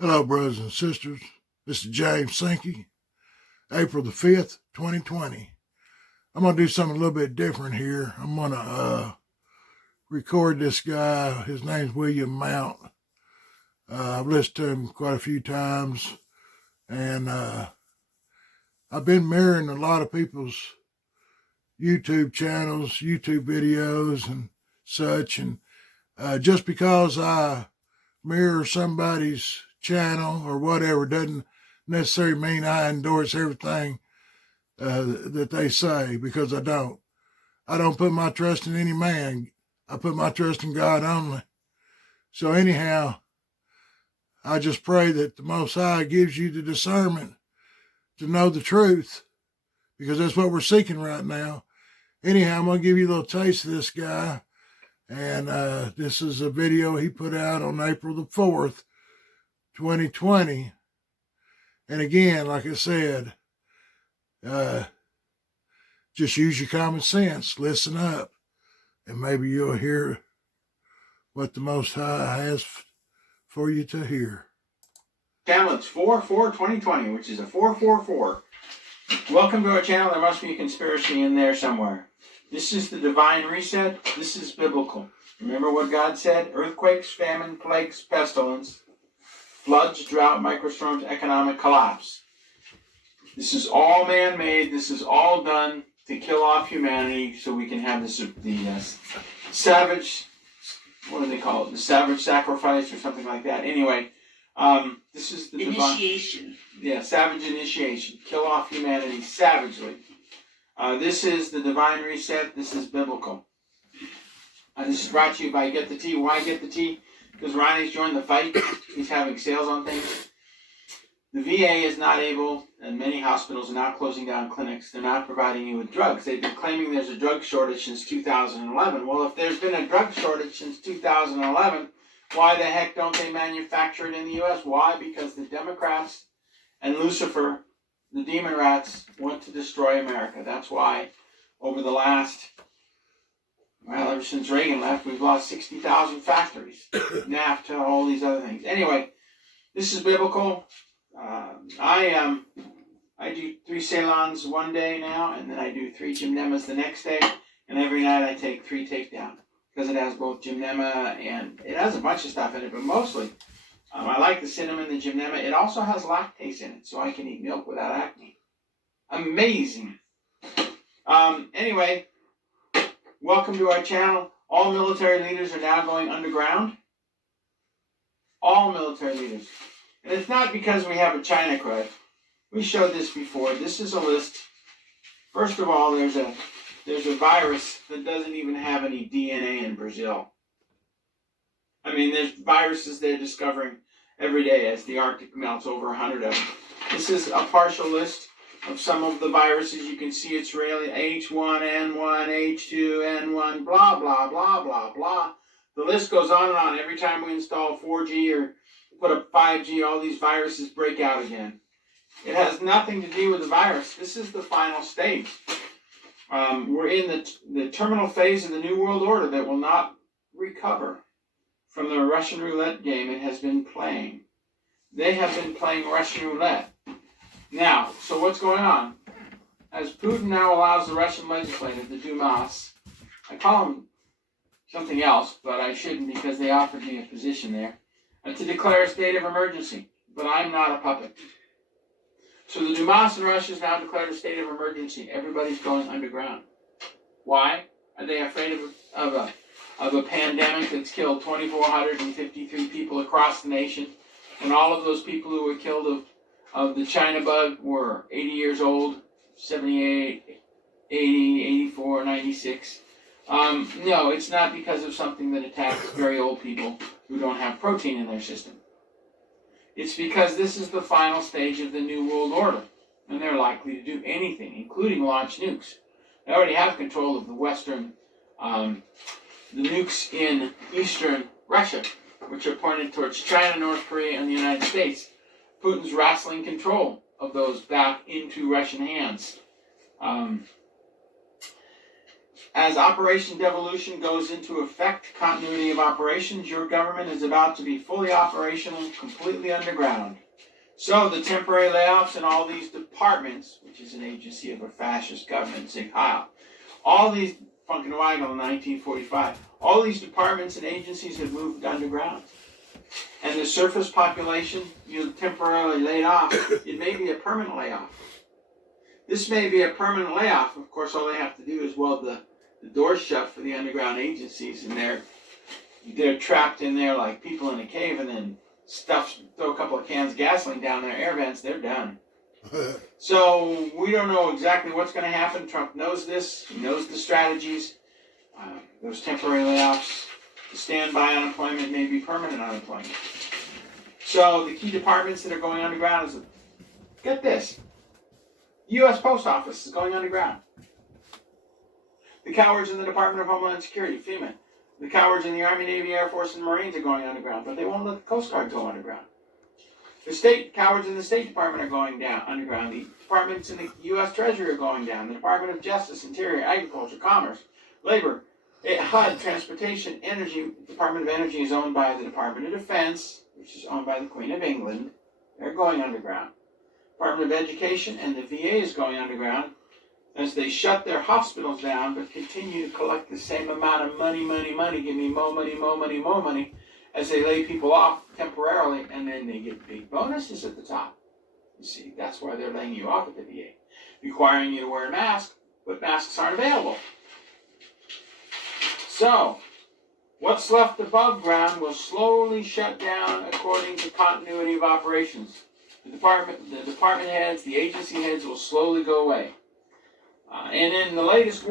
Hello, brothers and sisters. This is James Sankey, April the 5th, 2020. I'm going to do something a little bit different here. I'm going to record this guy. His name's William Mount. I've listened to him quite a few times, and I've been mirroring a lot of people's YouTube channels, YouTube videos, and such. And just because I mirror somebody's channel or whatever doesn't necessarily mean I endorse everything that they say, because I don't. I don't put my trust in any man. I put my trust in God only. So anyhow, I just pray that the Most High gives you the discernment to know the truth, because that's what we're seeking right now. Anyhow, I'm going to give you a little taste of this guy. And this is a video he put out on April the 4th, 2020. And again, like I said, just use your common sense. Listen up, and maybe you'll hear what the Most High has for you to hear. Channel, it's 4/4/2020, which is a 444. Welcome to our channel. There must be a conspiracy in there somewhere. This is the divine reset. This is biblical. Remember what God said? Earthquakes, famine, plagues, pestilence, floods, drought, microstorms, economic collapse. This is all man-made. This is all done to kill off humanity so we can have the savage, what do they call it? The savage sacrifice or something like that. Anyway, this is the initiation. Savage initiation. Kill off humanity savagely. This is the divine reset. This is biblical. This is brought to you by Get the Tea. Why Get the Tea? Because Ronnie's joined the fight. He's having sales on things. The VA is not able, and many hospitals are now closing down clinics. They're not providing you with drugs. They've been claiming there's a drug shortage since 2011. Well, if there's been a drug shortage since 2011, why the heck don't they manufacture it in the U.S.? Why? Because the Democrats and Lucifer, the demon rats, want to destroy America. That's why over the last, ever since Reagan left, we've lost 60,000 factories. NAFTA, all these other things. Anyway, this is biblical. I do 3 Salons one day now, and then I do 3 Gymnemas the next day, and every night I take 3 takedown, because it has both Gymnema and it has a bunch of stuff in it, but mostly I like the cinnamon, the Gymnema. It also has lactase in it, so I can eat milk without acne. Amazing. Anyway, welcome to our channel. All military leaders are now going underground. All military leaders. And it's not because we have a China crud. We showed this before. This is a list. First of all, there's a virus that doesn't even have any DNA in Brazil. I mean, there's viruses they're discovering every day as the Arctic melts, over 100 of them. This is a partial list of some of the viruses. You can see it's really H1N1, H2N1, blah, blah, blah, blah, blah. The list goes on and on. Every time we install 4G or put up 5G, all these viruses break out again. It has nothing to do with the virus. This is the final stage. We're in the terminal phase of the New World Order that will not recover from the Russian roulette game it has been playing. They have been playing Russian roulette. Now, so what's going on? As Putin now allows the Russian legislative, the Dumas, I call them something else, but I shouldn't because they offered me a position there, to declare a state of emergency. But I'm not a puppet. So the Dumas in Russia has now declared a state of emergency. Everybody's going underground. Why? Are they afraid of a pandemic that's killed 2,453 people across the nation, and all of those people who were killed of the China bug were 80 years old, 78, 80, 84, 96. No, it's not because of something that attacks very old people who don't have protein in their system. It's because this is the final stage of the New World Order, and they're likely to do anything, including launch nukes. They already have control of the nukes in eastern Russia, which are pointed towards China, North Korea, and the United States. Putin's wrestling control of those back into Russian hands. As Operation Devolution goes into effect, continuity of operations, your government is about to be fully operational, completely underground. So the temporary layoffs in all these departments, which is an agency of a fascist government, Sig Heil, all these, Funkenweigel in 1945, all these departments and agencies have moved underground. And the surface population, you temporarily laid off, it may be a permanent layoff. This may be a permanent layoff. Of course, all they have to do is weld the doors shut for the underground agencies, and they're trapped in there like people in a cave, and then throw a couple of cans of gasoline down their air vents, they're done. So we don't know exactly what's going to happen. Trump knows this. He knows the strategies. Those temporary layoffs, the standby unemployment may be permanent unemployment. So the key departments that are going underground is, get this, U.S. Post Office is going underground. The cowards in the Department of Homeland Security, FEMA. The cowards in the Army, Navy, Air Force, and Marines are going underground, but they won't let the Coast Guard go underground. The cowards in the State Department are going down underground. The departments in the U.S. Treasury are going down. The Department of Justice, Interior, Agriculture, Commerce, Labor, HUD, Transportation, Energy. The Department of Energy is owned by the Department of Defense, which is owned by the Queen of England. They're going underground. Department of Education and the VA is going underground as they shut their hospitals down but continue to collect the same amount of money, give me more money, as they lay people off temporarily, and then they get big bonuses at the top. You see, that's why they're laying you off at the VA, requiring you to wear a mask, but masks aren't available. So, what's left above ground will slowly shut down according to continuity of operations. The department heads, the agency heads will slowly go away. And in the latest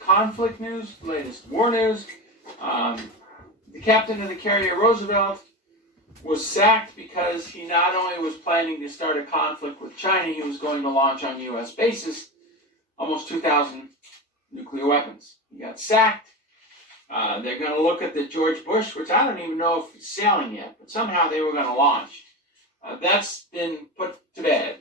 conflict news, latest war news, the captain of the carrier Roosevelt was sacked because he not only was planning to start a conflict with China, he was going to launch on U.S. bases almost 2,000 nuclear weapons. He got sacked. They're going to look at the George Bush, which I don't even know if it's sailing yet, but somehow they were going to launch. That's been put to bed.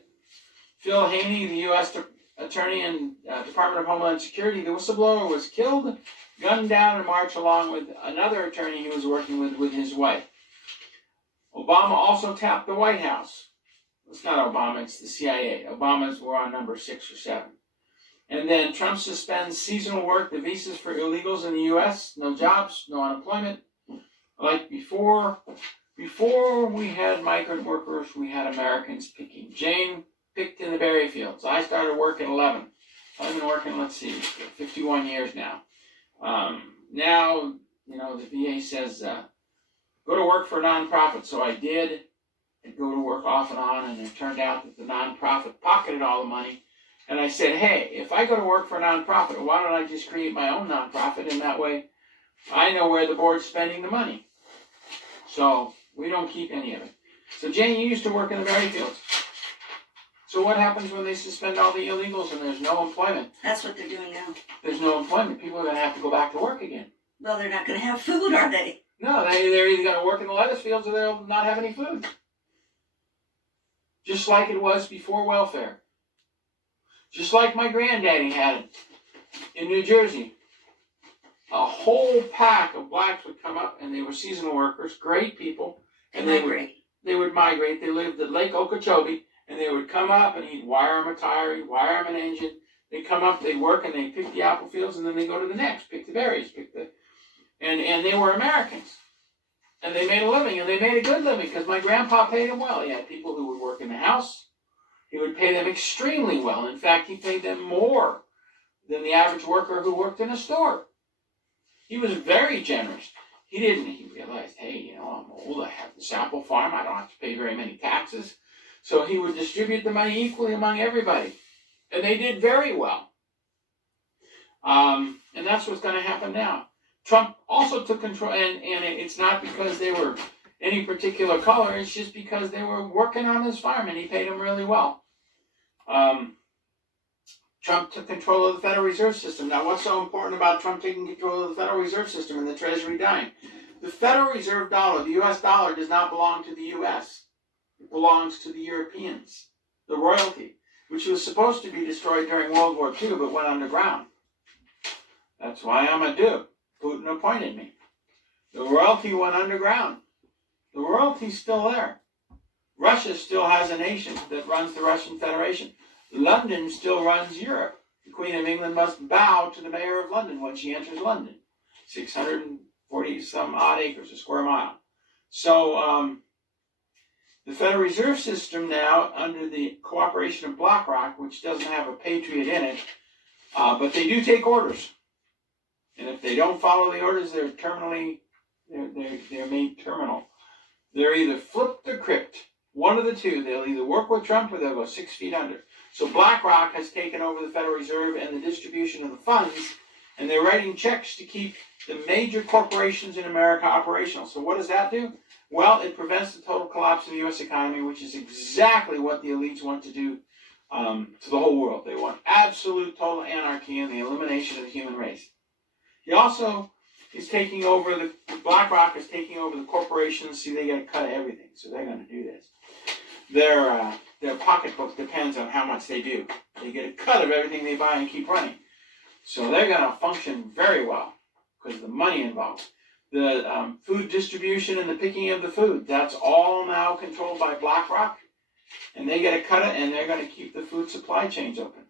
Phil Haney, the U.S. Attorney in Department of Homeland Security, the whistleblower, was killed, gunned down, and marched along with another attorney he was working with his wife. Obama also tapped the White House. It's not Obama, it's the CIA. Obama's were on number 6 or 7. And then Trump suspends seasonal work, the visas for illegals in the U.S., no jobs, no unemployment. Like before we had migrant workers, we had Americans picking. Jane picked in the berry fields. I started work at 11. I've been working, 51 years now. Now, the VA says, go to work for a nonprofit. So I did. I'd go to work off and on, and it turned out that the nonprofit pocketed all the money. And I said, hey, if I go to work for a nonprofit, why don't I just create my own nonprofit? And that way, I know where the board's spending the money. So we don't keep any of it. So Jane, you used to work in the berry fields. So what happens when they suspend all the illegals and there's no employment? That's what they're doing now. There's no employment. People are going to have to go back to work again. Well, they're not going to have food, are they? No, they're either going to work in the lettuce fields or they'll not have any food. Just like it was before welfare. Just like my granddaddy had it in New Jersey. A whole pack of blacks would come up, and they were seasonal workers, great people. And they would migrate. They lived at Lake Okeechobee, and they would come up, and he'd wire them a tire, he'd wire them an engine. They'd come up, they'd work, and they'd pick the apple fields, and then they'd go to the next, pick the berries, and they were Americans. And they made a living, and they made a good living, because my grandpa paid them well. He had people who would work in the house. He would pay them extremely well. In fact, he paid them more than the average worker who worked in a store. He was very generous. He realized, hey, I'm old, I have this apple farm, I don't have to pay very many taxes. So he would distribute the money equally among everybody. And they did very well. And that's what's going to happen now. Trump also took control, and it's not because they were any particular color, it's just because they were working on this farm, and he paid them really well. Trump took control of the Federal Reserve System. Now, what's so important about Trump taking control of the Federal Reserve System and the Treasury dying? The Federal Reserve dollar, the U.S. dollar, does not belong to the U.S. It belongs to the Europeans, the royalty, which was supposed to be destroyed during World War II, but went underground. That's why I'm a duke. Putin appointed me. The royalty went underground. The royalty's still there. Russia still has a nation that runs the Russian Federation. London still runs Europe. The Queen of England must bow to the mayor of London when she enters London. 640 some odd acres, a square mile. So the Federal Reserve System now, under the cooperation of BlackRock, which doesn't have a patriot in it, but they do take orders. And if they don't follow the orders, they're made terminal. They're either flipped or crypt. One of the two. They'll either work with Trump or they'll go 6 feet under. So BlackRock has taken over the Federal Reserve and the distribution of the funds, and they're writing checks to keep the major corporations in America operational. So what does that do? Well, it prevents the total collapse of the U.S. economy, which is exactly what the elites want to do to the whole world. They want absolute total anarchy and the elimination of the human race. He also is taking over BlackRock is taking over the corporations. See, they get a cut of everything, so they're going to do this. Their pocketbook depends on how much they do. They get a cut of everything they buy and keep running. So they're going to function very well because of the money involved. The food distribution and the picking of the food, that's all now controlled by BlackRock. And they get a cut of it, and they're going to keep the food supply chains open.